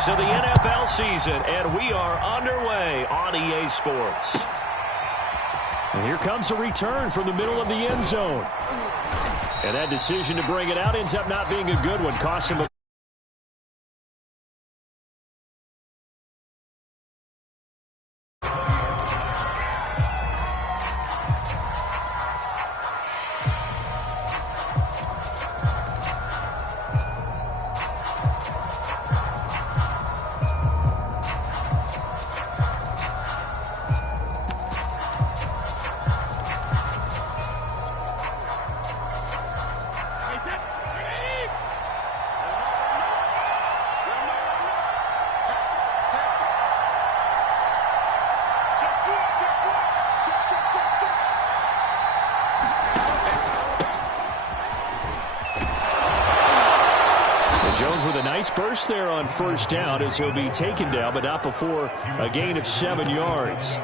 weeks of the NFL season, and we are underway on EA Sports. And here comes a return from the middle of the end zone. And that decision to bring it out ends up not being a good one. Cost him a Jones with a nice burst there on first down as he'll be taken down, but not before a gain of 7 yards.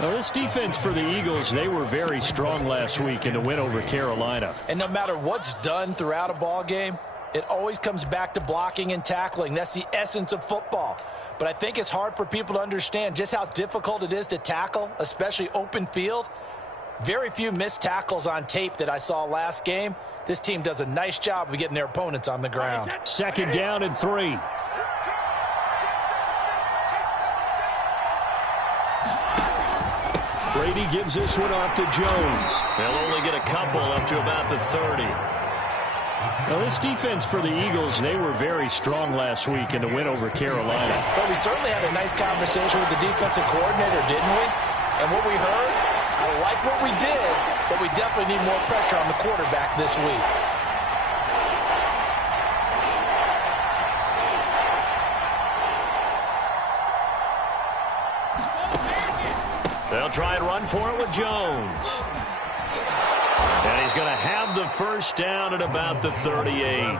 Now, this defense for the Eagles, they were very strong last week in the win over Carolina. And no matter what's done throughout a ball game, it always comes back to blocking and tackling. That's the essence of football. But I think it's hard for people to understand just how difficult it is to tackle, especially open field. Very few missed tackles on tape that I saw last game. This team does a nice job of getting their opponents on the ground. Second down and 3. Brady gives this one off to Jones. They'll only get a couple up to about the 30. Now, this defense for the Eagles, they were very strong last week in the win over Carolina. But we certainly had a nice conversation with the defensive coordinator, didn't we? And what we heard, I like what we did, but we definitely need more pressure on the quarterback this week. They'll try and run for it with Jones. And he's going to have the first down at about the 38.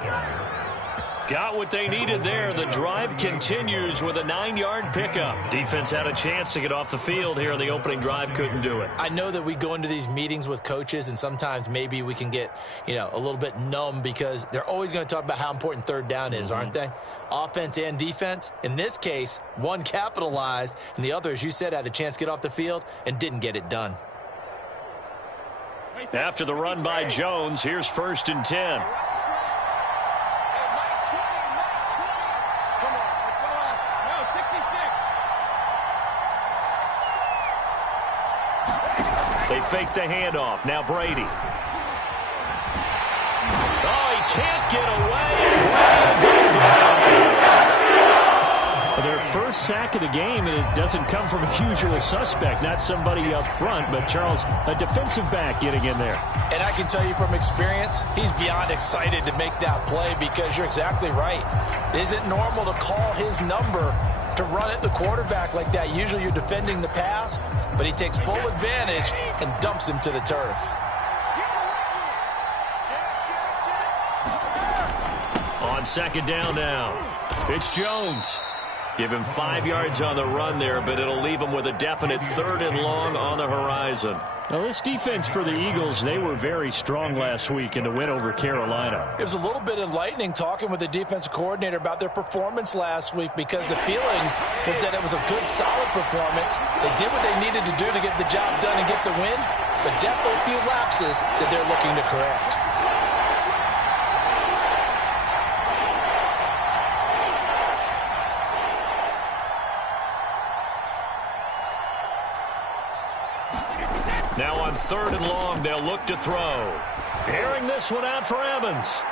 Got what they needed there. The drive continues with a 9-yard pickup. Defense had a chance to get off the field here on the opening drive. Couldn't do it. I know that we go into these meetings with coaches, and sometimes maybe we can get, a little bit numb because they're always going to talk about how important third down is, aren't they? Offense and defense. In this case, one capitalized, and the other, as you said, had a chance to get off the field and didn't get it done. After the run by Jones, here's 1st and 10. They fake the handoff. Now Brady. Oh, he can't get away. Their first sack of the game, and it doesn't come from a usual suspect, not somebody up front, but Charles, a defensive back getting in there. And I can tell you from experience, he's beyond excited to make that play because you're exactly right. It isn't normal to call his number to run at the quarterback like that. Usually you're defending the pass, but he takes full advantage and dumps him to the turf. On second down now, it's Jones. Give him 5 yards on the run there, but it'll leave him with a definite 3rd and long on the horizon. Now, this defense for the Eagles, they were very strong last week in the win over Carolina. It was a little bit enlightening talking with the defensive coordinator about their performance last week because the feeling was that it was a good, solid performance. They did what they needed to do to get the job done and get the win, but definitely a few lapses that they're looking to correct. Now on 3rd and long, they'll look to throw. Airing this one out for Evans.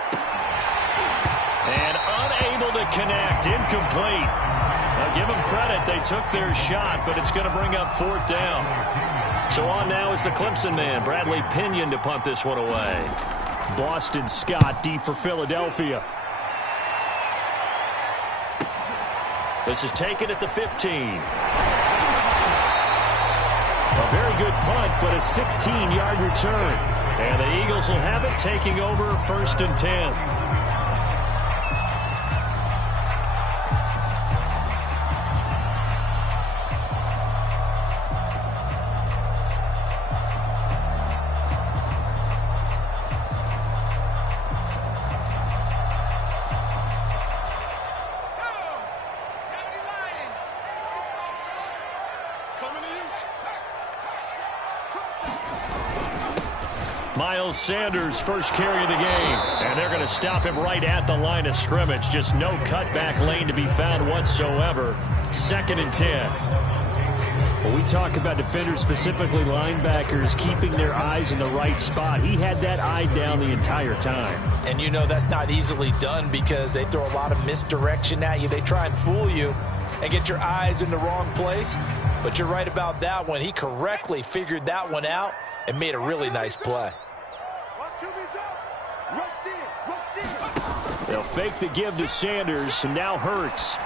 And unable to connect. Incomplete. Now give them credit. They took their shot, but it's going to bring up 4th down. So on now is the Clemson man, Bradley Pinion, to punt this one away. Boston Scott deep for Philadelphia. This is taken at the 15. A very good punt, but a 16-yard return. And the Eagles will have it, taking over 1st and 10. Miles Sanders, first carry of the game. And they're going to stop him right at the line of scrimmage. Just no cutback lane to be found whatsoever. 2nd and 10. Well, we talk about defenders, specifically linebackers, keeping their eyes in the right spot. He had that eye down the entire time. And you know that's not easily done because they throw a lot of misdirection at you. They try and fool you and get your eyes in the wrong place. But you're right about that one. He correctly figured that one out and made a really nice play. They'll fake the give to Sanders, and now Hurts.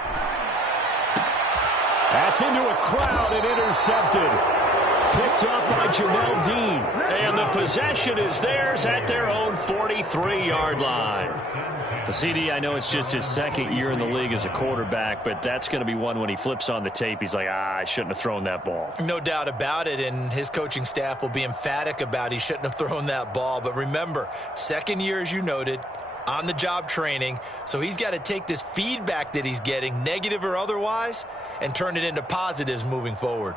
That's into a crowd and intercepted. Picked up by Jamel Dean. And the possession is theirs at their own 43-yard line. The CD, I know it's just his 2nd year in the league as a quarterback, but that's going to be one when he flips on the tape, he's like, I shouldn't have thrown that ball. No doubt about it, and his coaching staff will be emphatic about he shouldn't have thrown that ball. But remember, 2nd year, as you noted, on-the-job training, so he's got to take this feedback that he's getting, negative or otherwise, and turn it into positives moving forward.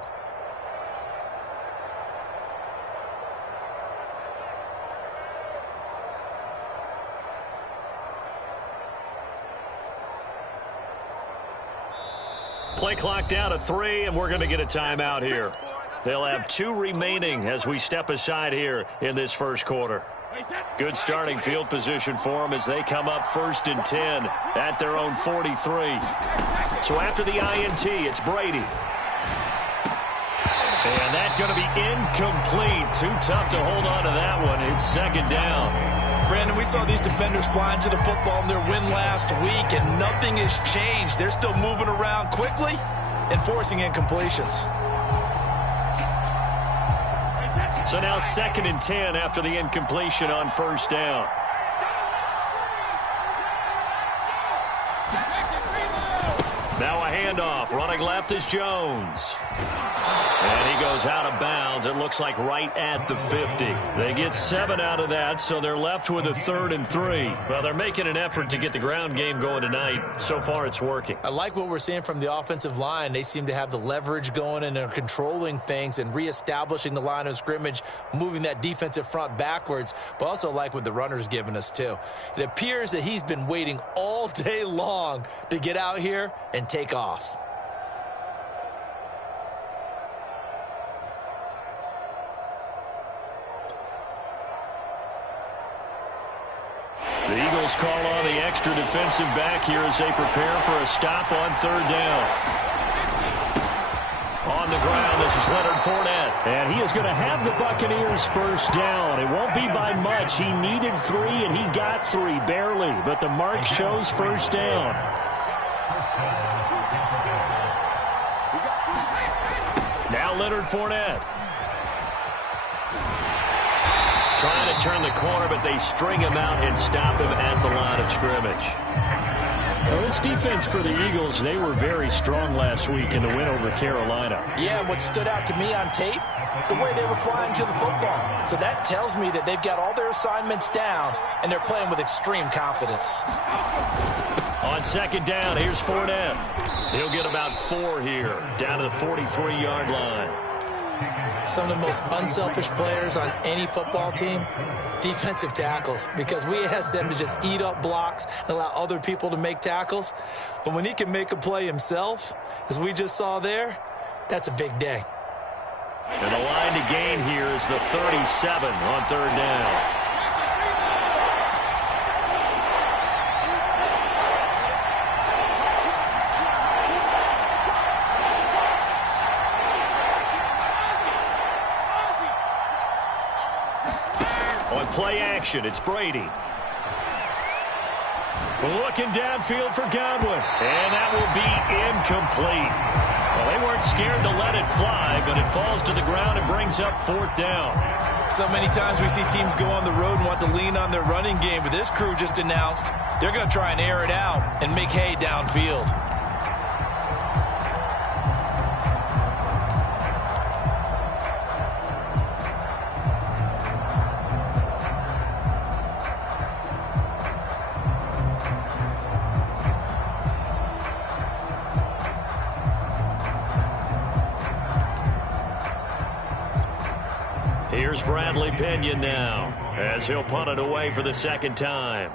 Play clock down to 3, and we're going to get a timeout here. They'll have 2 remaining as we step aside here in this first quarter. Good starting field position for them as they come up 1st and 10 at their own 43. So after the INT, it's Brady. And that's going to be incomplete. Too tough to hold on to that one. It's 2nd down. Brandon, we saw these defenders flying to the football in their win last week, and nothing has changed. They're still moving around quickly and forcing incompletions. So now 2nd and 10 after the incompletion on 1st down. Now a handoff. Running left is Jones. And he goes out of bounds. It looks like right at the 50. They get 7 out of that, so they're left with a 3rd and 3. Well, they're making an effort to get the ground game going tonight. So far, it's working. I like what we're seeing from the offensive line. They seem to have the leverage going and they're controlling things and reestablishing the line of scrimmage, moving that defensive front backwards, but also like what the runner's giving us, too. It appears that he's been waiting all day long to get out here and take off. The Eagles call on the extra defensive back here as they prepare for a stop on 3rd down. On the ground, this is Leonard Fournette. And he is going to have the Buccaneers 1st down. It won't be by much. He needed 3, and he got 3, barely. But the mark shows 1st down. Now Leonard Fournette. Trying to turn the corner, but they string him out and stop him at the line of scrimmage. Well, this defense for the Eagles, they were very strong last week in the win over Carolina. Yeah, and what stood out to me on tape, the way they were flying to the football. So that tells me that they've got all their assignments down, and they're playing with extreme confidence. On 2nd down, here's Fournette. He'll get about 4 here, down to the 43-yard line. Some of the most unselfish players on any football team, defensive tackles, because we ask them to just eat up blocks and allow other people to make tackles. But when he can make a play himself, as we just saw there, that's a big day. And the line to gain here is the 37 on 3rd down. Play action, it's Brady. Looking downfield for Godwin. And that will be incomplete. Well, they weren't scared to let it fly, but it falls to the ground and brings up 4th down. So many times we see teams go on the road and want to lean on their running game, but this crew just announced they're going to try and air it out and make hay downfield. Here's Bradley Pinion now. as he'll punt it away for the second time.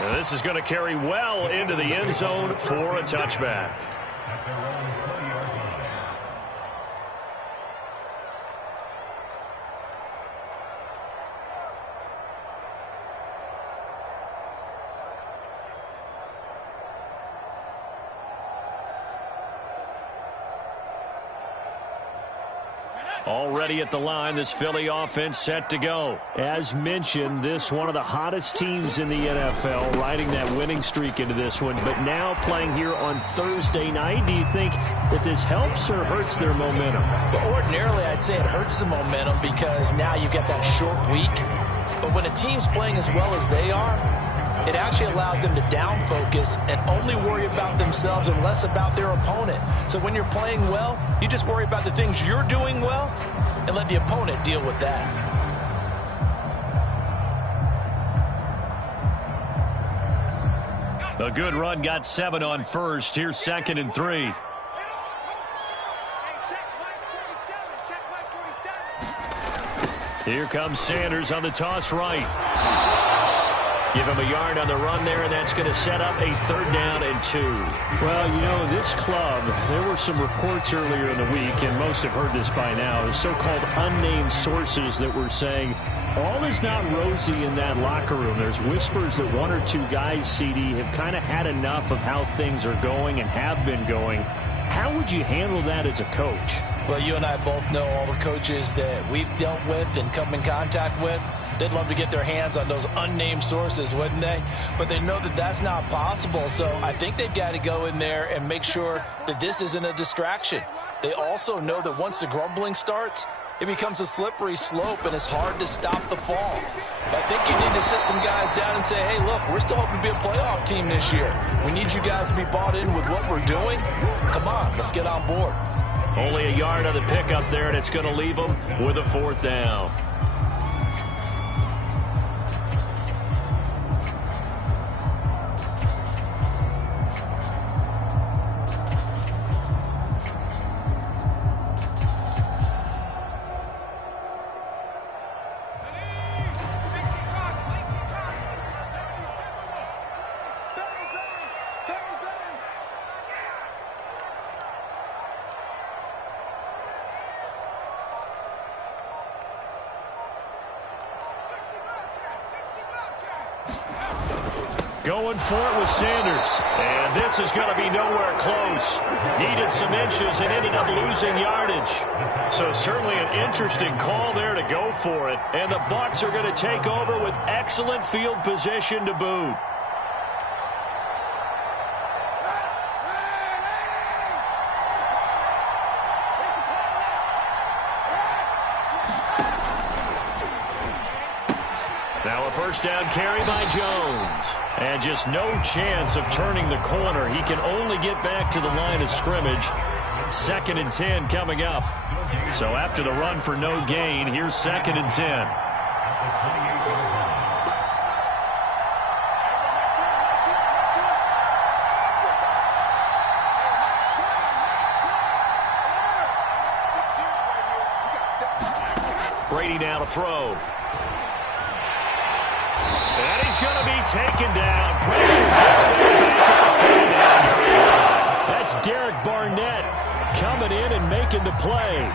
And this is going to carry well into the end zone for a touchback. Already at the line, this Philly offense set to go. As mentioned, this one of the hottest teams in the NFL, riding that winning streak into this one, but now playing here on Thursday night. Do you think that this helps or hurts their momentum? Well, ordinarily, I'd say it hurts the momentum because now you get that short week. But when a team's playing as well as they are, it actually allows them to down focus and only worry about themselves and less about their opponent. So when you're playing well, you just worry about the things you're doing well and let the opponent deal with that. A good run got 7 on first. Here's 2nd and 3. Here comes Sanders on the toss right. Give him a yard on the run there, and that's going to set up a 3rd down and 2. Well, you know, this club, there were some reports earlier in the week, and most have heard this by now, the so-called unnamed sources that were saying all is not rosy in that locker room. There's whispers that 1 or 2 guys, CD, have kind of had enough of how things are going and have been going. How would you handle that as a coach? Well, you and I both know all the coaches that we've dealt with and come in contact with. They'd love to get their hands on those unnamed sources, wouldn't they? But they know that that's not possible, so I think they've got to go in there and make sure that this isn't a distraction. They also know that once the grumbling starts, it becomes a slippery slope, and it's hard to stop the fall. I think you need to sit some guys down and say, hey, look, we're still hoping to be a playoff team this year. We need you guys to be bought in with what we're doing. Come on, let's get on board. Only a yard on the pickup there, and it's going to leave them with a 4th down. Going for it with Sanders. And this is going to be nowhere close. Needed some inches and ended up losing yardage. So certainly an interesting call there to go for it. And the Bucs are going to take over with excellent field position to boot. Now a 1st down carry by Jones. And just no chance of turning the corner. He can only get back to the line of scrimmage. 2nd and 10 coming up. So after the run for no gain, here's 2nd and 10. Brady now to throw. And he's going to be taken down. Pressure gets there back at the 3 down line. That's Derek Barnett coming in and making the play.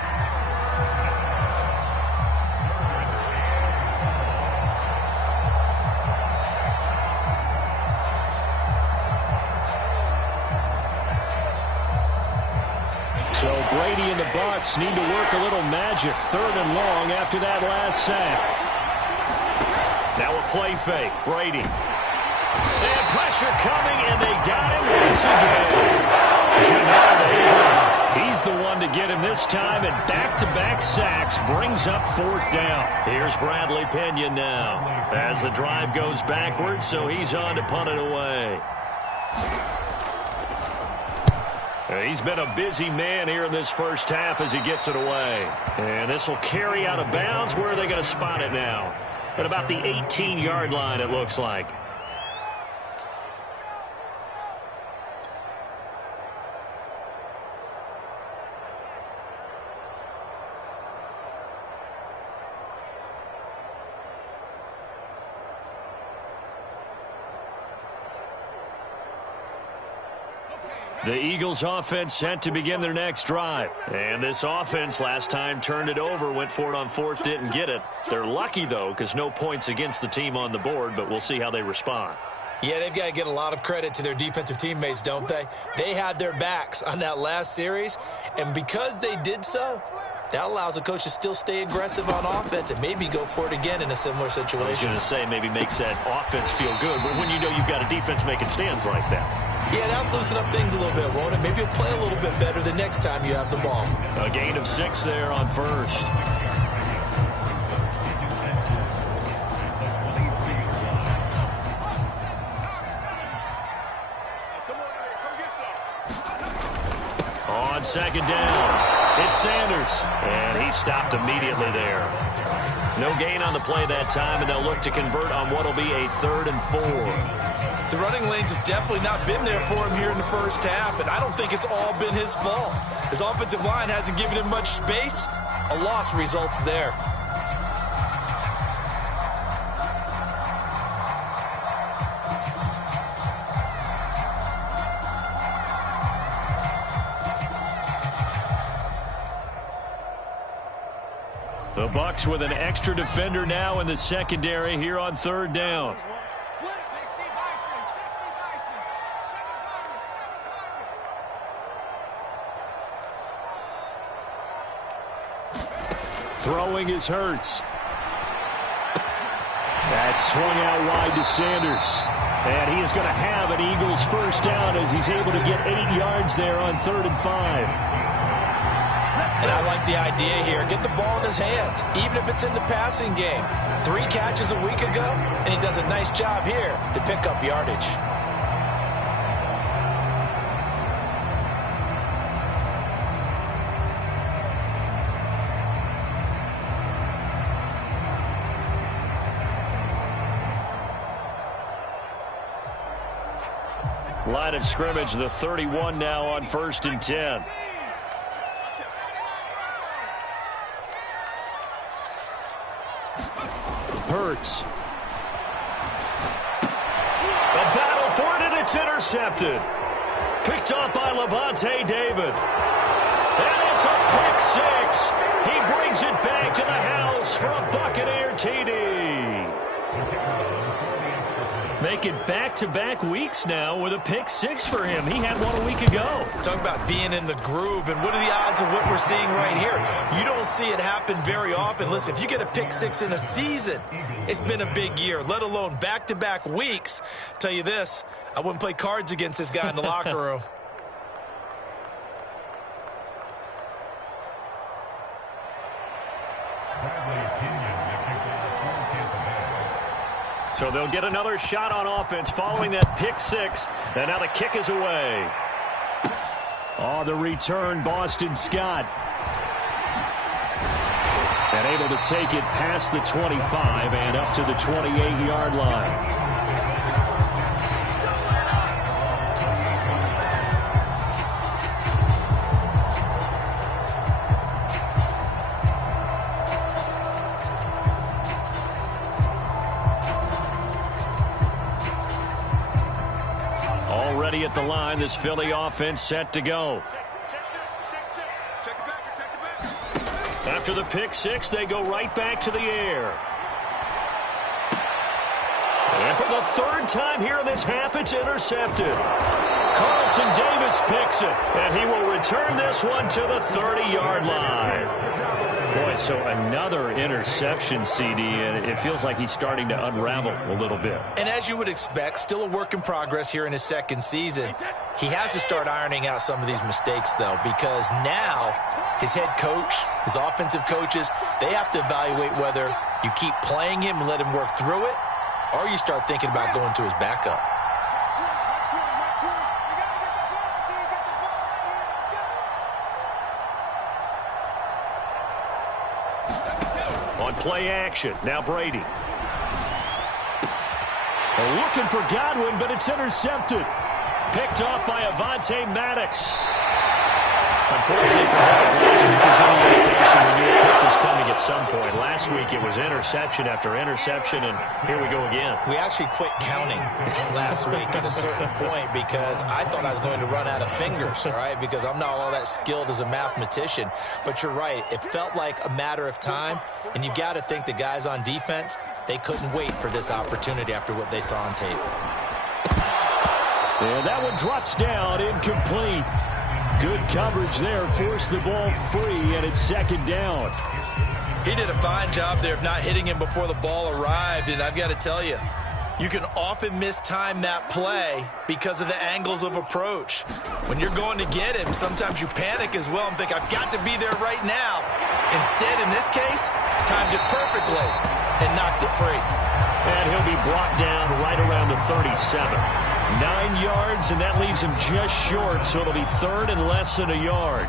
So Brady and the Bucs need to work a little magic. 3rd and long after that last sack. Now a play fake. Brady. And pressure coming, and they got him once again. Jannard Avery. He's the one to get him this time, and back-to-back sacks brings up 4th down. Here's Bradley Pena now as the drive goes backwards, so he's on to punt it away. He's been a busy man here in this first half as he gets it away. And this will carry out of bounds. Where are they going to spot it now? At about the 18-yard line, it looks like. The Eagles offense set to begin their next drive. And this offense last time turned it over, went for it on fourth, didn't get it. They're lucky, though, because no points against the team on the board, but we'll see how they respond. Yeah, they've got to get a lot of credit to their defensive teammates, don't they? They had their backs on that last series, and because they did so, that allows the coach to still stay aggressive on offense and maybe go for it again in a similar situation. I was going to say maybe makes that offense feel good, but when you know you've got a defense making stands like that. Yeah, that'll loosen up things a little bit, won't it? Maybe you'll play a little bit better the next time you have the ball. A gain of 6 there on first. On second down, it's Sanders, and he stopped immediately there. No gain on the play that time, and they'll look to convert on what will be a 3rd and 4. The running lanes have definitely not been there for him here in the first half, and I don't think it's all been his fault. His offensive line hasn't given him much space. A loss results there. The Bucs with an extra defender now in the secondary here on 3rd down. Throwing is Hurts. That's swung out wide to Sanders. And he is going to have an Eagles first down as he's able to get 8 yards there on 3rd and 5. And I like the idea here. Get the ball in his hands, even if it's in the passing game. 3 catches a week ago, and he does a nice job here to pick up yardage. Line of scrimmage, the 31 now on 1st and 10. Hurts. A battle for it, and it's intercepted. Picked off by Levante David. And it's a pick 6. He brings it back to the house for a Buccaneer TD. Making back-to-back weeks now with a pick 6 for him. He had one a week ago. Talk about being in the groove, and what are the odds of what we're seeing right here? You don't see it happen very often. Listen, if you get a pick 6 in a season, it's been a big year, let alone back-to-back weeks. Tell you this, I wouldn't play cards against this guy in the locker room. So they'll get another shot on offense following that pick 6. And now the kick is away. On the return, Boston Scott. And able to take it past the 25 and up to the 28-yard line. Already at the line, this Philly offense set to go. After the pick 6, they go right back to the air. And for the 3rd time here in this half, it's intercepted. Carlton Davis picks it, and he will return this one to the 30-yard line. Boy, so another interception, CD, and it feels like he's starting to unravel a little bit. And as you would expect, still a work in progress here in his 2nd season. He has to start ironing out some of these mistakes, though, because now his head coach, his offensive coaches, they have to evaluate whether you keep playing him and let him work through it, or you start thinking about going to his backup. On play action, now Brady. Looking for Godwin, but it's intercepted. Picked off by Avonte Maddox. Unfortunately for him, last week was an indication we knew the pick was coming at some point. Last week like it was interception after interception, and here we go again. We actually quit counting last week at a certain point because I thought I was going to run out of fingers, all right, because I'm not all that skilled as a mathematician. But you're right. It felt like a matter of time, and you got to think the guys on defense, they couldn't wait for this opportunity after what they saw on tape. And that one drops down, incomplete. Good coverage there, forced the ball free, and it's second down. He did a fine job there of not hitting him before the ball arrived, and I've got to tell you, you can often mistime that play because of the angles of approach. When you're going to get him, sometimes you panic as well and think, I've got to be there right now. Instead, in this case, timed it perfectly and knocked it free. And he'll be brought down right around the 37. 9 yards, and that leaves him just short, so it'll be third and less than a yard.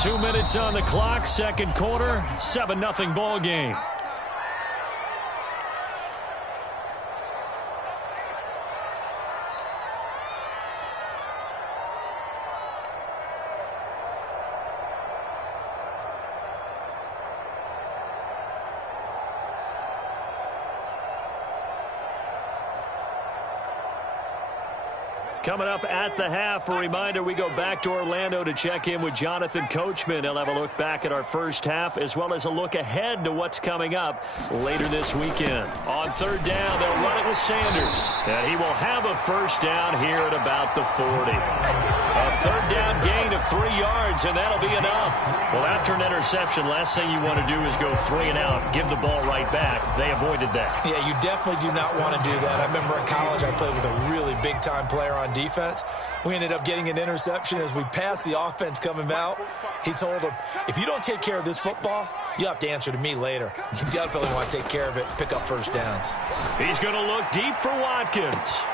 2 minutes on the clock, second quarter, 7-0 ball game. Coming up at the half, a reminder, we go back to Orlando to check in with Jonathan Coachman. He'll have a look back at our first half as well as a look ahead to what's coming up later this weekend. On third down, they'll run it with Sanders. And he will have a first down here at about the 40. A third down gain of 3 yards, and that'll be enough. Well, after an interception, last thing you want to do is go 3 and out, give the ball right back. They avoided that. Yeah, you definitely do not want to do that. I remember in college I played with a really big-time player on defense. We ended up getting an interception as we passed the offense coming out. He told him, if you don't take care of this football, you have to answer to me later. You definitely want to take care of it, pick up first downs. He's going to look deep for Watkins.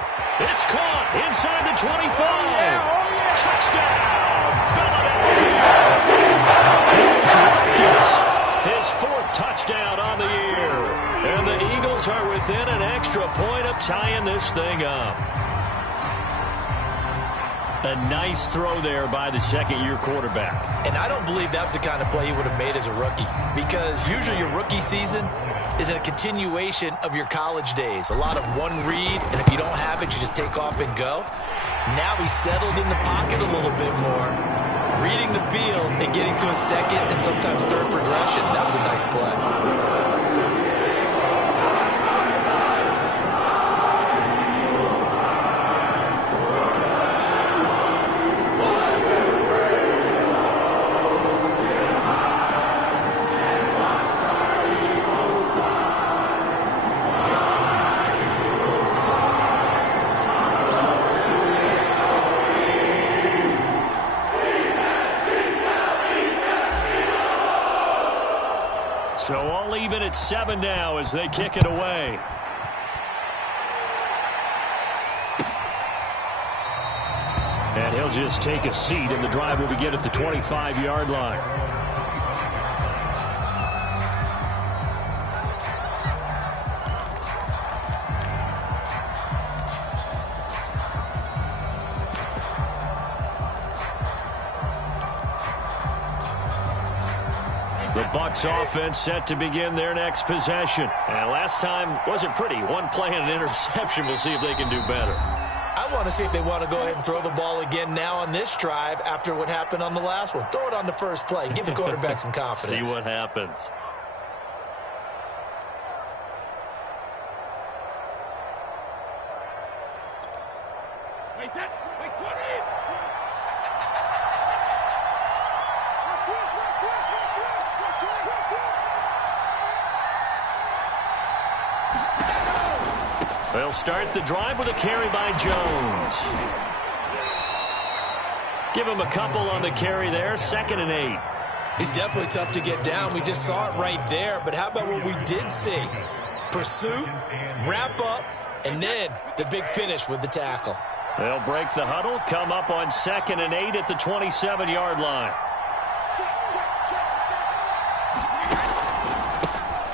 It's caught inside the 25. Touchdown, Philadelphia. Here's Watkins, his fourth touchdown on the year. And the Eagles are within an extra point of tying this thing up. A nice throw there by the second-year quarterback. And I don't believe that was the kind of play he would have made as a rookie, because usually your rookie season is a continuation of your college days. A lot of one read, and if you don't have it, you just take off and go. Now he's settled in the pocket a little bit more, reading the field and getting to a second and sometimes third progression. That was a nice play. So all even at 7 now as they kick it away. And he'll just take a seat, and the drive will begin at the 25-yard line. The Bucs offense set to begin their next possession. And last time wasn't pretty. One play and an interception. We'll see if they can do better. I want to see if they want to go ahead and throw the ball again now on this drive after what happened on the last one. Throw it on the first play. Give the quarterback some confidence. See what happens. They'll start the drive with a carry by Jones. Give him a couple on the carry there. 2nd and 8. He's definitely tough to get down. We just saw it right there. But how about what we did see? Pursuit, wrap up, and then the big finish with the tackle. They'll break the huddle, come up on 2nd and 8 at the 27-yard line.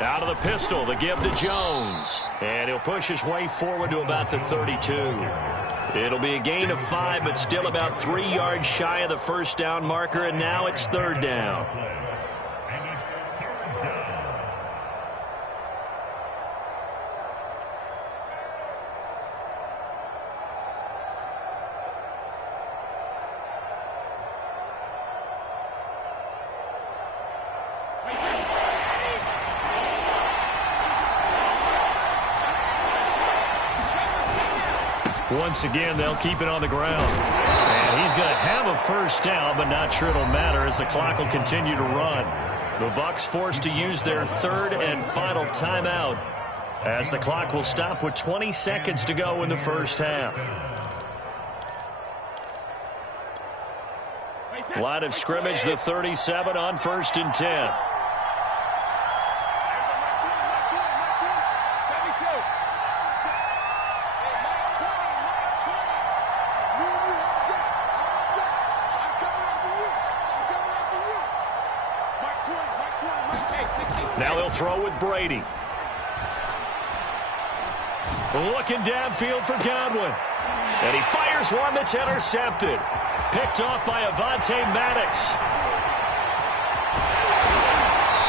Out of the pistol, the give to Jones. And he'll push his way forward to about the 32. It'll be a gain of 5, but still about 3 yards shy of the first down marker, and now it's third down. Once again, they'll keep it on the ground. And he's going to have a first down, but not sure it'll matter as the clock will continue to run. The Bucs forced to use their third and final timeout as the clock will stop with 20 seconds to go in the first half. Line of scrimmage, the 37 on 1st and 10. Now they'll throw with Brady. Looking downfield for Godwin. And he fires one that's intercepted. Picked off by Avonte Maddox.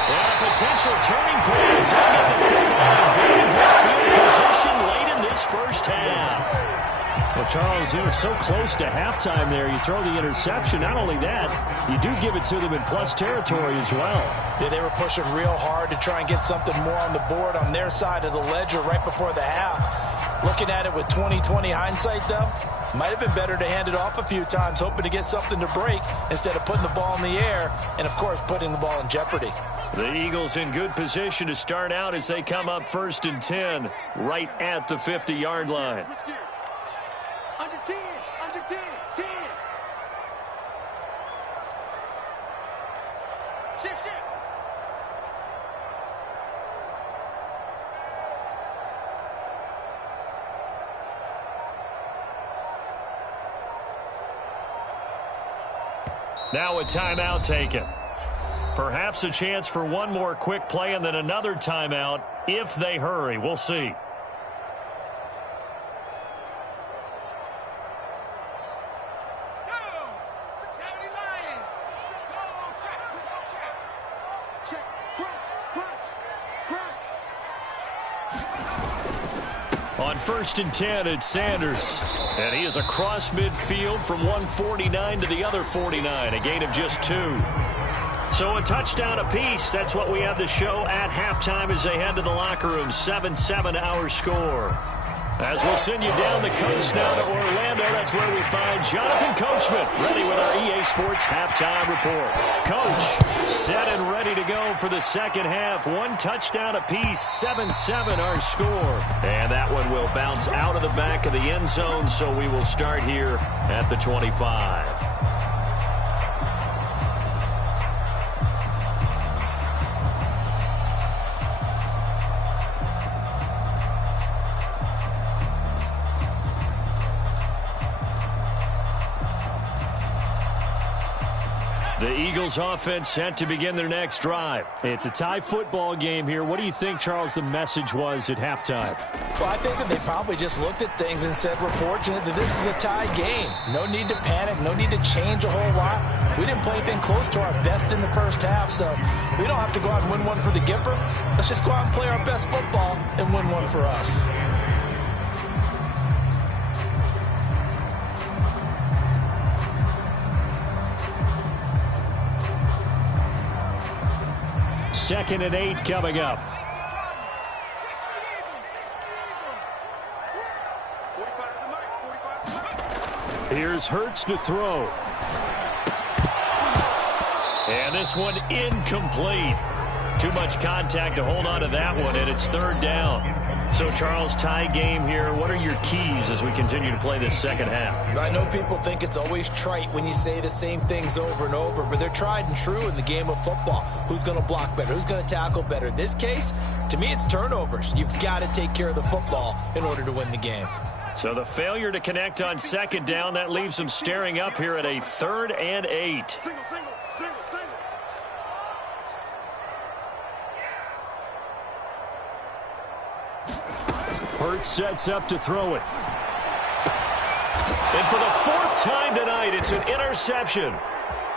And a potential turning point as they get the football in very good field position late in this first half. Well, Charles, you were so close to halftime there. You throw the interception. Not only that, you do give it to them in plus territory as well. Yeah, they were pushing real hard to try and get something more on the board on their side of the ledger right before the half. Looking at it with 20/20 hindsight, though, might have been better to hand it off a few times, hoping to get something to break instead of putting the ball in the air and, of course, putting the ball in jeopardy. The Eagles in good position to start out as they come up 1st and 10 right at the 50-yard line. Under 10, under 10, 10. Shift, shift. Now a timeout taken. Perhaps a chance for one more quick play and then another timeout if they hurry. We'll see. On 1st and 10, it's Sanders. And he is across midfield from 149 to the other 49, a gain of just 2. So a touchdown apiece. That's what we have the show at halftime as they head to the locker room. 7-7 our score. As we'll send you down the coast now to Orlando, that's where we find Jonathan Coachman, ready with our EA Sports halftime report. Coach, set and ready to go for the second half. One touchdown apiece, 7-7 our score. And that one will bounce out of the back of the end zone, so we will start here at the 25. The Eagles offense set to begin their next drive. It's a tie football game here. What do you think, Charles, the message was at halftime? Well, I think that they probably just looked at things and said, we're fortunate that this is a tie game. No need to panic. No need to change a whole lot. We didn't play anything close to our best in the first half, so we don't have to go out and win one for the Gipper. Let's just go out and play our best football and win one for us. Second and 8 coming up. Here's Hurts to throw. And this one incomplete. Too much contact to hold on to that one, and it's third down. So, Charles, tie game here. What are your keys as we continue to play this second half? I know people think it's always trite when you say the same things over and over, but they're tried and true in the game of football. Who's going to block better? Who's going to tackle better? In this case, to me, it's turnovers. You've got to take care of the football in order to win the game. So the failure to connect on second down, that leaves them staring up here at a 3rd and 8. Hurts sets up to throw it. And for the fourth time tonight, it's an interception.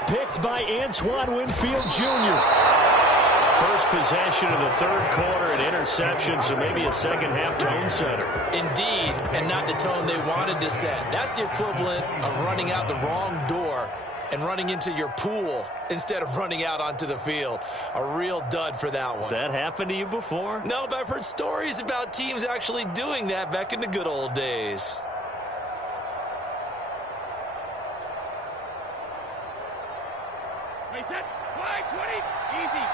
Picked by Antoine Winfield Jr. First possession of the third quarter, an interception, so maybe a second-half tone setter. Indeed, and not the tone they wanted to set. That's the equivalent of running out the wrong door and running into your pool instead of running out onto the field. A real dud for that one. Has that happened to you before? No, but I've heard stories about teams actually doing that back in the good old days. Wait, set, wide, 20, easy.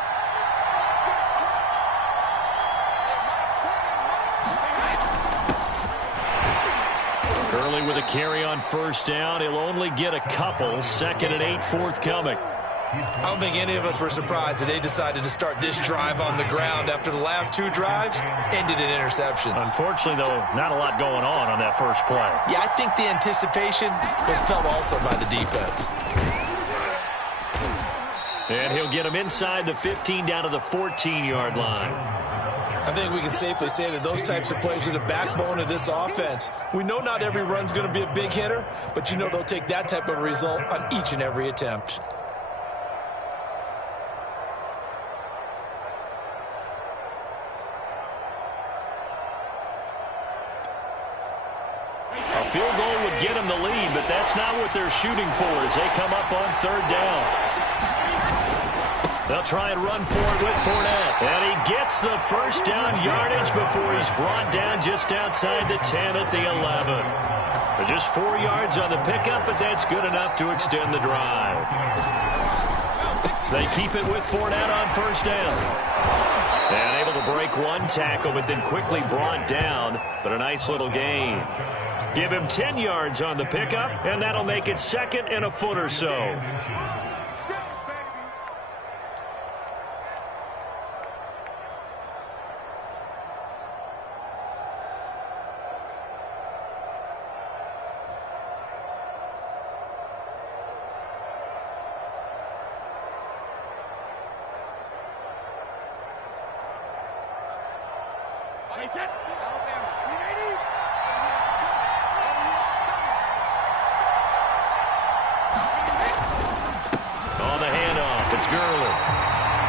Gurley with a carry on first down. He'll only get a couple. 2nd and 8 forthcoming. I don't think any of us were surprised that they decided to start this drive on the ground after the last 2 drives ended in interceptions. Unfortunately, though, not a lot going on that first play. Yeah, I think the anticipation was felt also by the defense. And he'll get him inside the 15 down to the 14-yard line. I think we can safely say that those types of plays are the backbone of this offense. We know not every run's going to be a big hitter, but you know they'll take that type of result on each and every attempt. A field goal would get him the lead, but that's not what they're shooting for as they come up on 3rd down. They'll try and run for it with Fournette. And he gets the first down yardage before he's brought down just outside the 10 at the 11. Just 4 yards on the pickup, but that's good enough to extend the drive. They keep it with Fournette on first down. And able to break one tackle, but then quickly brought down. But a nice little gain. Give him 10 yards on the pickup, and that'll make it 2nd and a foot or so. Wait, set, Alabama, you ready? On the handoff, it's Gurley.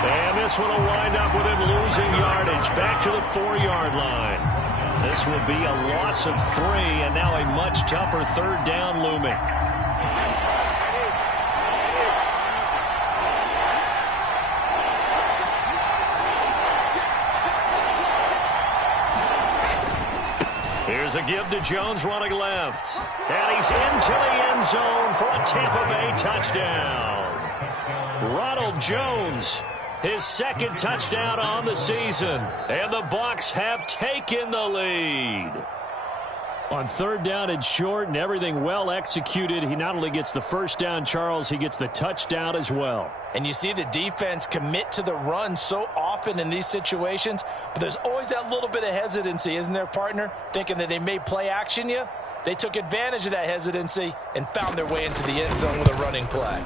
And this one will wind up with him losing yardage back to the 4-yard line. This will be a loss of 3, and now a much tougher 3rd down looming. Here's a give to Jones running left. And he's into the end zone for a Tampa Bay touchdown. Ronald Jones, his 2nd touchdown on the season. And the Bucs have taken the lead. On 3rd down and short and everything well executed, he not only gets the first down, Charles, he gets the touchdown as well. And you see the defense commit to the run so often in these situations, but there's always that little bit of hesitancy, isn't there, partner? Thinking that they may play action you. They took advantage of that hesitancy and found their way into the end zone with a running play.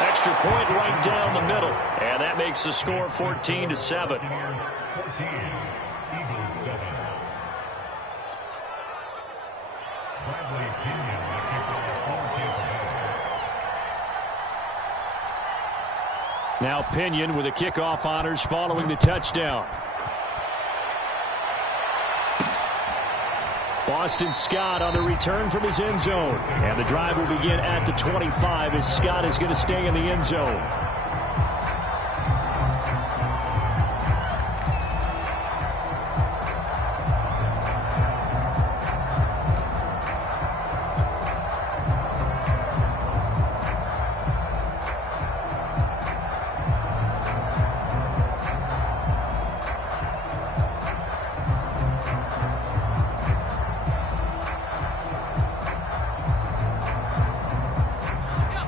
Extra point right down the middle. And that makes the score 14-7. Now Pinion with the kickoff honors following the touchdown. Boston Scott on the return from his end zone. And the drive will begin at the 25 as Scott is going to stay in the end zone.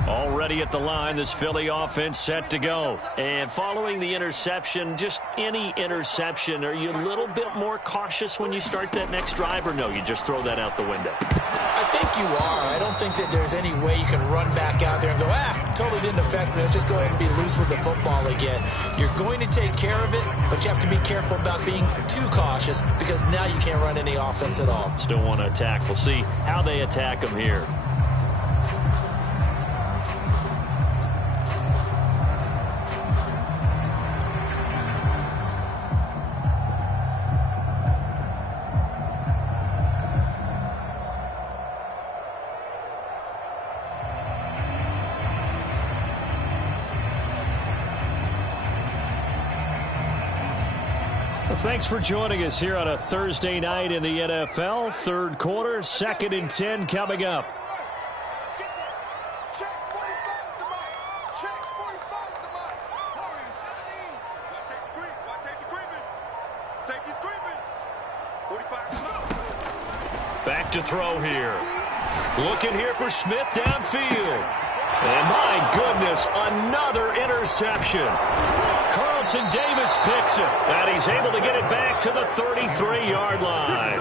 Already at the line, this Philly offense set to go. And following the interception, just any interception, are you a little bit more cautious when you start that next drive, or no, you just throw that out the window? I think you are. I don't think that there's any way you can run back out there and go, totally didn't affect me. Let's just go ahead and be loose with the football again. You're going to take care of it, but you have to be careful about being too cautious because now you can't run any offense at all. Still want to attack. We'll see how they attack him here. Thanks for joining us here on a Thursday night in the NFL. Third quarter, 2nd and 10 coming up. Check 45 to Mike. Check 45 to Mike. Warriors. Watch safety creep. Watch safety creeping. Safety's creeping. 45 to Mike. Back to throw here. Looking here for Smith downfield. And my goodness, another interception. Carlton Davis picks it, and he's able to get it back to the 33-yard line.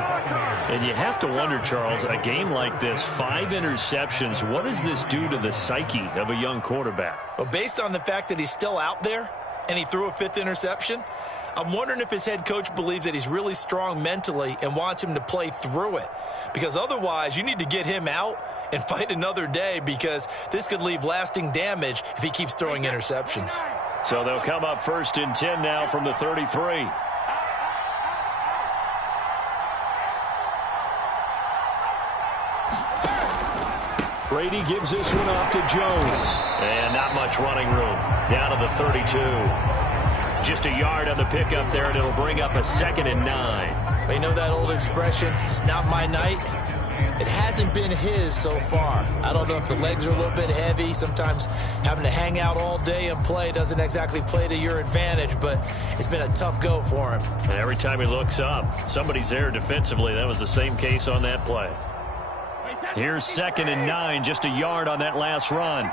And you have to wonder, Charles, a game like this, 5 interceptions, what does this do to the psyche of a young quarterback? Well, based on the fact that he's still out there and he threw a 5th interception, I'm wondering if his head coach believes that he's really strong mentally and wants him to play through it. Because otherwise, you need to get him out and fight another day because this could leave lasting damage if he keeps throwing interceptions. So they'll come up 1st and 10 now from the 33. Brady gives this one off to Jones. And not much running room. Down to the 32. Just a yard on the pickup there, and it'll bring up a 2nd and 9. You know that old expression, it's not my night? It hasn't been his so far. I don't know if the legs are a little bit heavy. Sometimes having to hang out all day and play doesn't exactly play to your advantage, but it's been a tough go for him. And every time he looks up, somebody's there defensively. That was the same case on that play. Here's 2nd and 9, just a yard on that last run.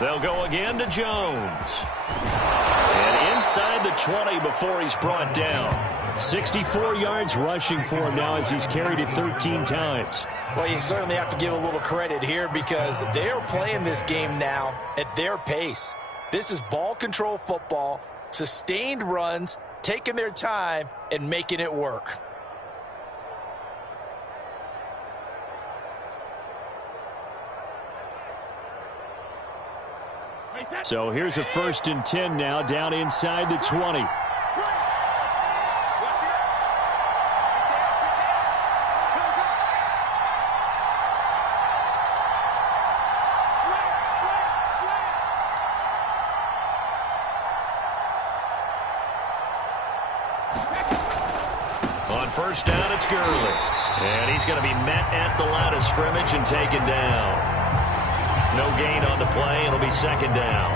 They'll go again to Jones. And inside the 20 before he's brought down. 64 yards rushing for him now as he's carried it 13 times. Well, you certainly have to give a little credit here because they're playing this game now at their pace. This is ball control football, sustained runs, taking their time, and making it work. So here's a 1st and 10 now down inside the 20. On 1st down, it's Gurley. And he's going to be met at the line of scrimmage and taken down. No gain on the play. It'll be 2nd down.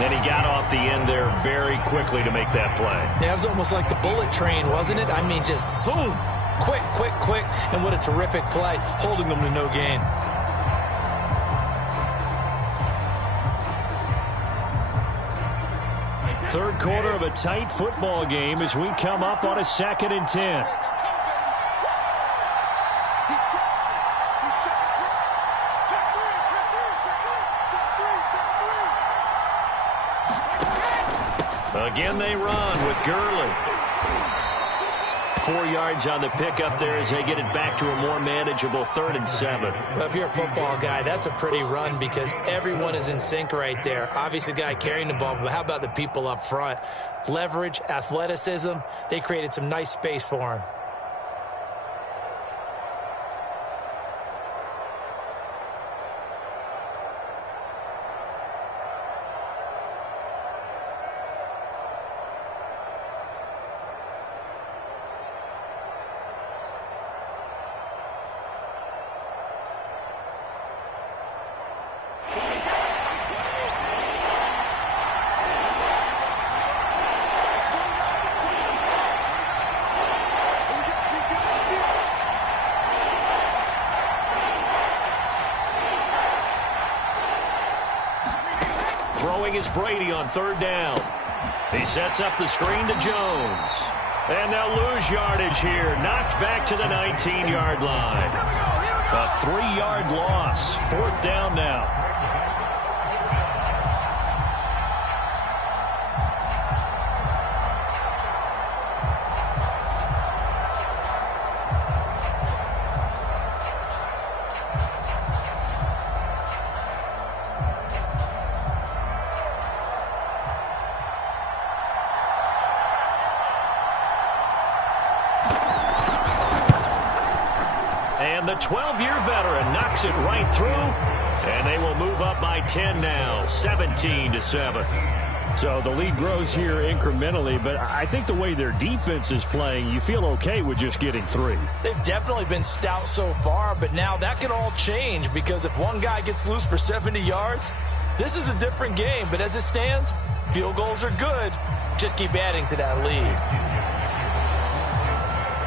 And he got off the end there very quickly to make that play. Yeah, it was almost like the bullet train, wasn't it? I mean, just zoom. Quick, quick, quick. And what a terrific play, holding them to no gain. Third quarter of a tight football game as we come up on a 2nd and 10. Again, they run with Gurley. 4 yards on the pickup there as they get it back to a more manageable 3rd and 7. Well, if you're a football guy, that's a pretty run because everyone is in sync right there. Obviously, the guy carrying the ball, but how about the people up front? Leverage, athleticism, they created some nice space for him. Throwing is Brady on third down. He sets up the screen to Jones. And they'll lose yardage here. Knocked back to the 19-yard line. A 3-yard loss. Fourth down now. And the 12-year veteran knocks it right through, and they will move up by 10 now, 17-7. So the lead grows here incrementally, but I think the way their defense is playing, you feel okay with just getting 3. They've definitely been stout so far, but now that can all change because if one guy gets loose for 70 yards, this is a different game. But as it stands, field goals are good. Just keep adding to that lead.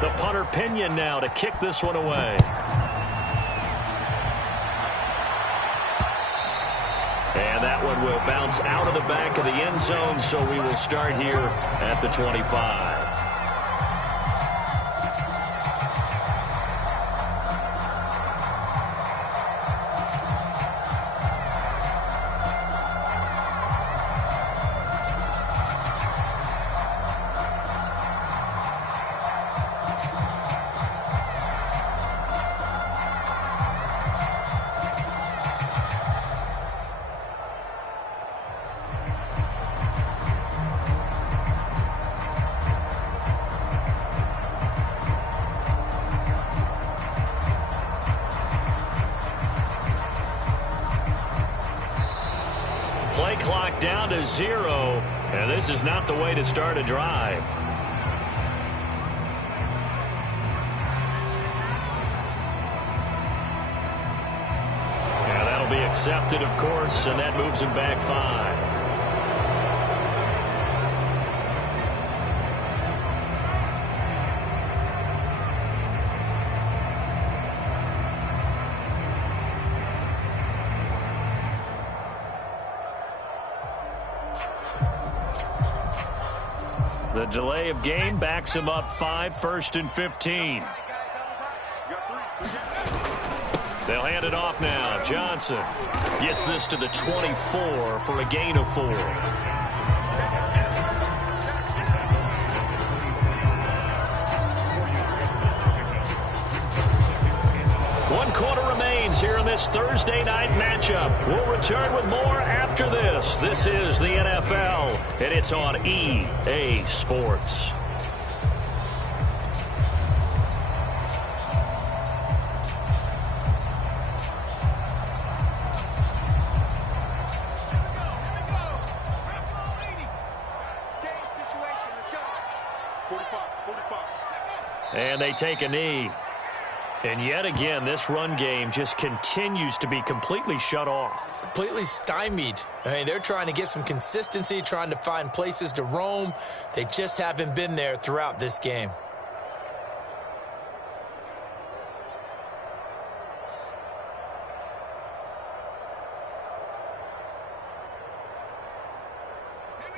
The punter Pinion now to kick this one away. And that one will bounce out of the back of the end zone, so we will start here at the 25. Play clock down to 0, and this is not the way to start a drive. Yeah, that'll be accepted, of course, and that moves him back 5. The delay of game backs him up 5, 1st and 15. They'll hand it off now. Johnson gets this to the 24 for a gain of 4. One quarter remains here in this Thursday night matchup. We'll return with more after this. This is the NFL, and it's on EA Sports. And they take a knee. And yet again, this run game just continues to be completely shut off. Completely stymied. I mean, they're trying to get some consistency, trying to find places to roam. They just haven't been there throughout this game.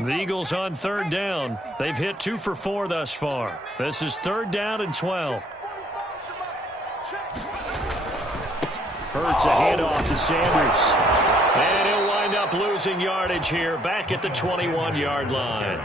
The Eagles on third down. They've hit 2 for 4 thus far. This is 3rd down and 12. Hurts a handoff to Sanders. And he'll wind up losing yardage here back at the 21-yard line.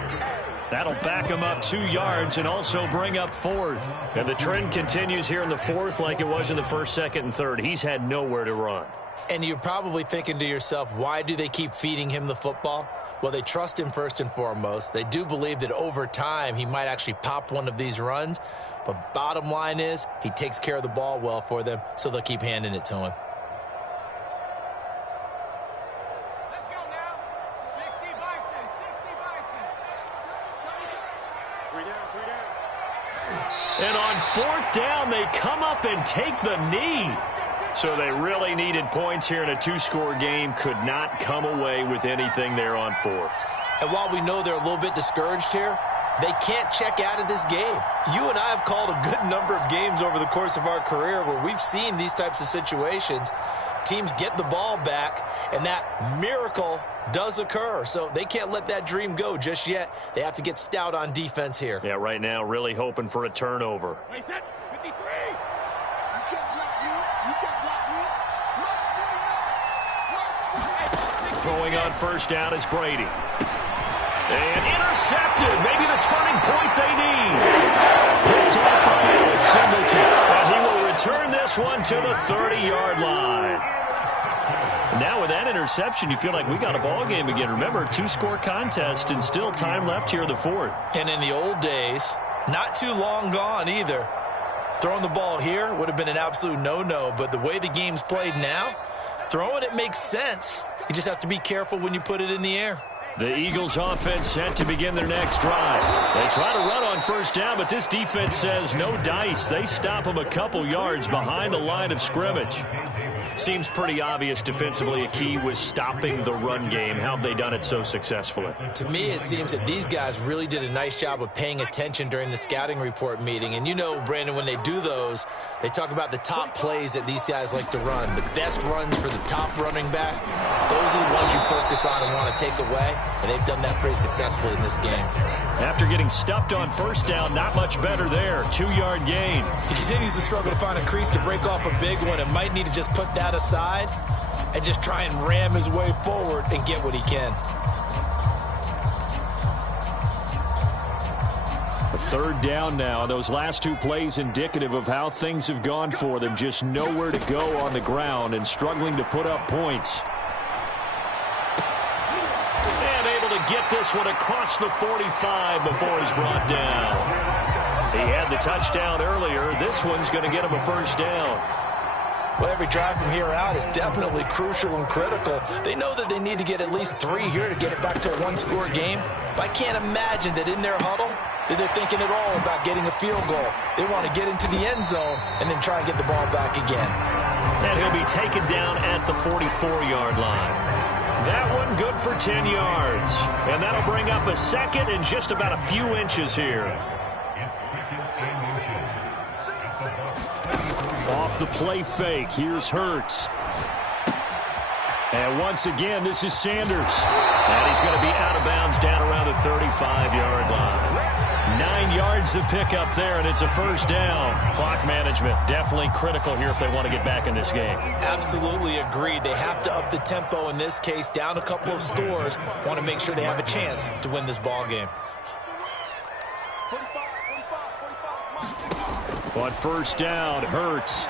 That'll back him up 2 yards and also bring up 4th. And the trend continues here in the 4th like it was in the 1st, 2nd, and 3rd. He's had nowhere to run. And you're probably thinking to yourself, why do they keep feeding him the football? Well, they trust him first and foremost. They do believe that over time he might actually pop one of these runs. But bottom line is he takes care of the ball well for them, so they'll keep handing it to him. Let's go now. 60 Bison, 60 Bison. 3 down, 3 down. And on 4th down, they come up and take the knee. So they really needed points here in a 2-score game. Could not come away with anything there on 4th. And while we know they're a little bit discouraged here, they can't check out of this game. You and I have called a good number of games over the course of our career where we've seen these types of situations. teams get the ball back, and that miracle does occur. So they can't let that dream go just yet. They have to get stout on defense here. Yeah, right now really hoping for a turnover. Throwing on first down is Brady. And intercepted. Maybe the turning point they need. Picked off by Alex Singleton. And he will return this one to the 30-yard line. Now with that interception, you feel like we got a ball game again. Remember, 2-score contest and still time left here in the fourth. And in the old days, not too long gone either, throwing the ball here would have been an absolute no-no. But the way the game's played now, throwing it makes sense. You just have to be careful when you put it in the air. The Eagles offense set to begin their next drive. They try to run on first down, but this defense says no dice. They stop them a couple yards behind the line of scrimmage. Seems pretty obvious defensively a key was stopping the run game. How have they done it so successfully? To me, it seems that these guys really did a nice job of paying attention during the scouting report meeting. And you know, Brandon, when they do those, they talk about the top plays that these guys like to run. The best runs for the top running back, those are the ones you focus on and want to take away. And they've done that pretty successfully in this game. After getting stuffed on first down, not much better there. 2-yard gain. He continues to struggle to find a crease to break off a big one and might need to just put that aside and just try and ram his way forward and get what he can. A third down now. Those last two plays indicative of how things have gone for them. Just nowhere to go on the ground and struggling to put up points. And able to get this one across the 45 before he's brought down. He had the touchdown earlier. This one's going to get him a first down. Well, every drive from here out is definitely crucial and critical. They know that they need to get at least 3 here to get it back to a one-score game. But I can't imagine that in their huddle that they're thinking at all about getting a field goal. They want to get into the end zone and then try and get the ball back again. And he'll be taken down at the 44-yard line. That one good for 10 yards. And that'll bring up a second and just about a few inches here. Off the play fake, here's Hurts. And once again, this is Sanders. And he's going to be out of bounds down around the 35-yard line. 9 yards to pick up there, and it's a first down. Clock management definitely critical here if they want to get back in this game. Absolutely agreed. They have to up the tempo in this case, down a couple of scores. Want to make sure they have a chance to win this ball game. On first down, Hurts.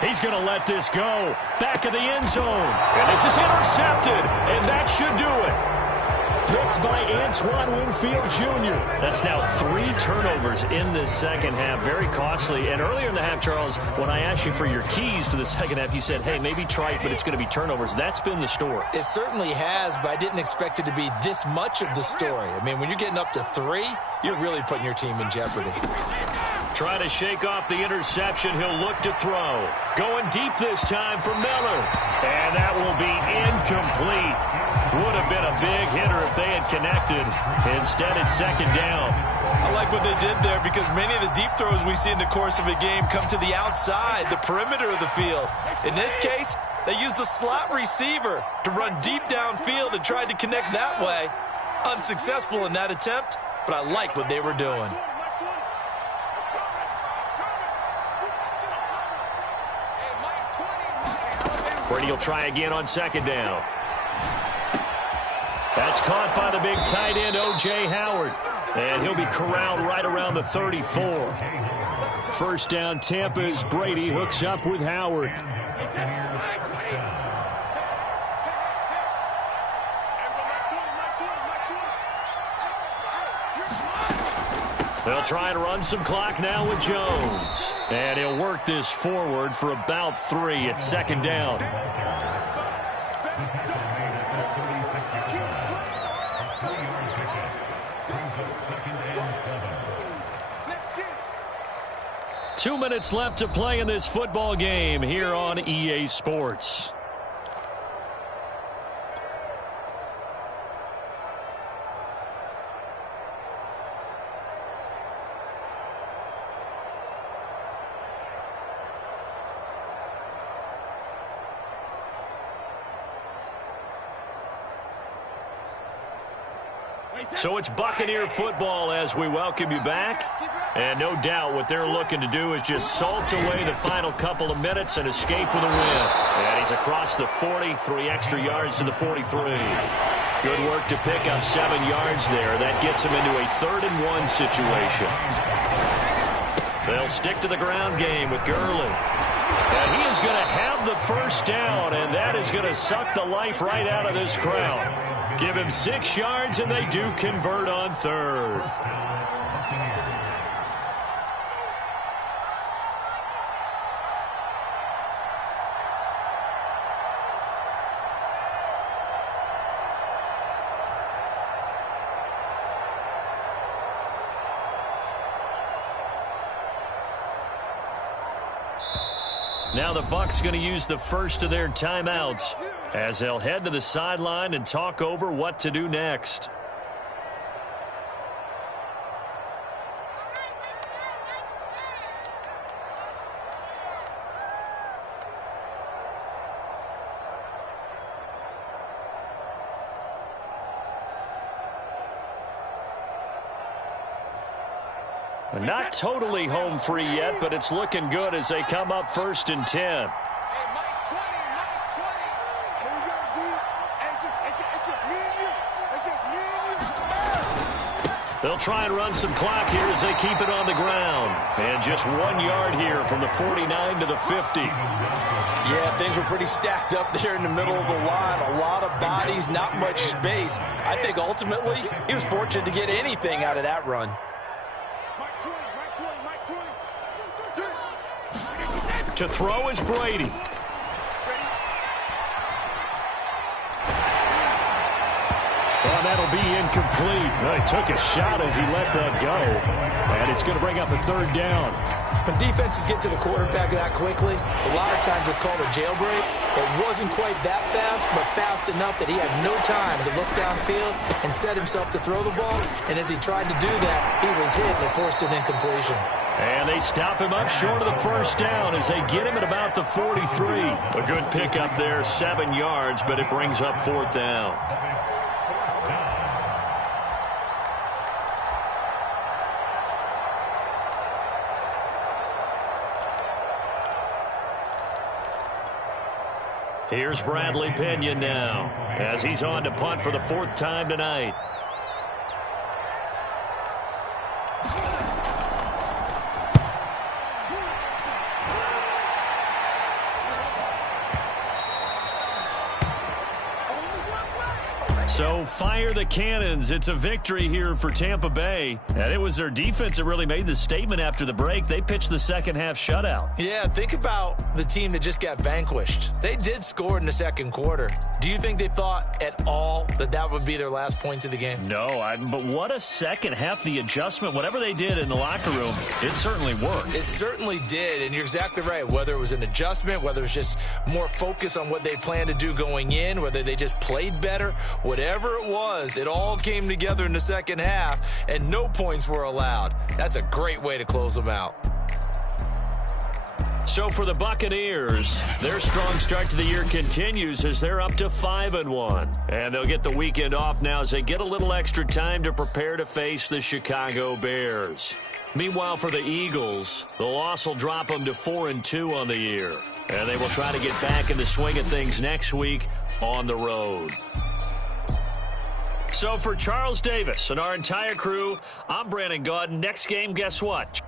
He's going to let this go. Back of the end zone. And this is intercepted. And that should do it. Picked by Antoine Winfield Jr. That's now 3 turnovers in this second half. Very costly. And earlier in the half, Charles, when I asked you for your keys to the second half, you said, hey, maybe try it, but it's going to be turnovers. That's been the story. It certainly has, but I didn't expect it to be this much of the story. I mean, when you're getting up to 3, you're really putting your team in jeopardy. Try to shake off the interception. He'll look to throw. Going deep this time for Miller. And that will be incomplete. Would have been a big hitter if they had connected. Instead, it's second down. I like what they did there because many of the deep throws we see in the course of a game come to the outside, the perimeter of the field. In this case, they used the slot receiver to run deep downfield and tried to connect that way. Unsuccessful in that attempt, but I like what they were doing. Brady will try again on second down. That's caught by the big tight end, O.J. Howard. And he'll be corralled right around the 34. First down, Tampa's Brady hooks up with Howard. They'll try to run some clock now with Jones. And he'll work this forward for about 3 at second down. Two minutes left to play in this football game here on EA Sports. So it's Buccaneer football as we welcome you back. And no doubt what they're looking to do is just salt away the final couple of minutes and escape with a win. And he's across the 40, 3 extra yards to the 43. Good work to pick up 7 yards there. That gets him into a 3rd and 1 situation. They'll stick to the ground game with Gurley. And he is going to have the first down, and that is going to suck the life right out of this crowd. Give him 6 yards, and they do convert on 3rd. Now the Bucs going to use the first of their timeouts as they'll head to the sideline and talk over what to do next. Not totally home free yet, but it's looking good as they come up 1st and 10. They'll try and run some clock here as they keep it on the ground. And just 1 yard here from the 49 to the 50. Yeah, things were pretty stacked up there in the middle of the line. A lot of bodies, not much space. I think ultimately he was fortunate to get anything out of that run. To throw is Brady. Oh, that'll be incomplete. Well, he took a shot as he let that go. And it's going to bring up a 3rd down. When defenses get to the quarterback that quickly, a lot of times it's called a jailbreak. It wasn't quite that fast, but fast enough that he had no time to look downfield and set himself to throw the ball. And as he tried to do that, he was hit and forced an incompletion. And they stop him up short of the first down as they get him at about the 43. A good pickup there, 7 yards, but it brings up 4th down. Here's Bradley Pinion now as he's on to punt for the 4th time tonight. So fire the cannons. It's a victory here for Tampa Bay. And it was their defense that really made the statement after the break. They pitched the second half shutout. Yeah, think about the team that just got vanquished. They did score in the 2nd quarter. Do you think they thought at all that that would be their last points of the game? No, but what a second half. The adjustment, whatever they did in the locker room, it certainly worked. It certainly did, and you're exactly right. Whether it was an adjustment, whether it was just more focus on what they planned to do going in, whether they just played better, whatever it was, it all came together in the second half, and no points were allowed. That's a great way to close them out. So for the Buccaneers, their strong start to the year continues as they're up to 5-1. And they'll get the weekend off now as they get a little extra time to prepare to face the Chicago Bears. Meanwhile, for the Eagles, the loss will drop them to 4-2 on the year. And they will try to get back in the swing of things next week on the road. So for Charles Davis and our entire crew, I'm Brandon Gaudin. Next game, guess what?